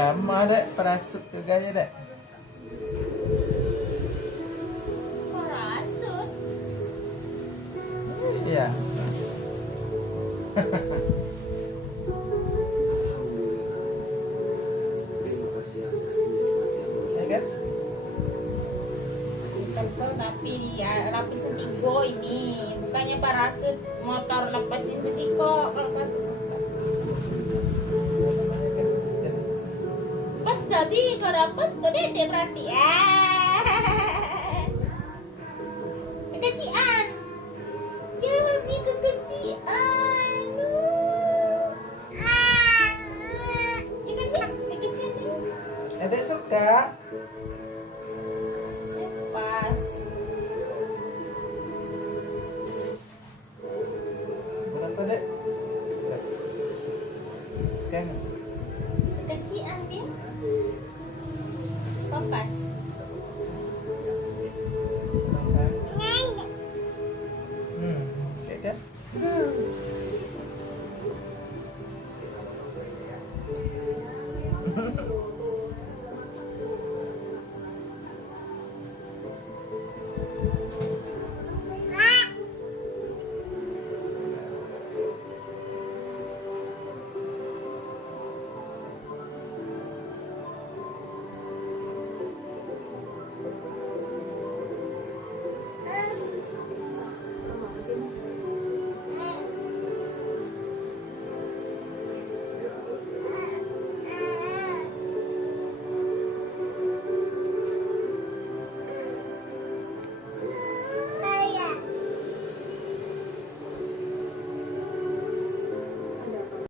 Sama dek, parasut juga ya dek. Parasut. Iya. Ya guys. Betul, tapi ya lapisan 3 ini bukannya parasut motor lepasin besi kok kalau pas tadi kalau pas kok dede berarti kekecian ya lebih kekecian ya kan ya kekecian Dek suka. pas Berapa dek?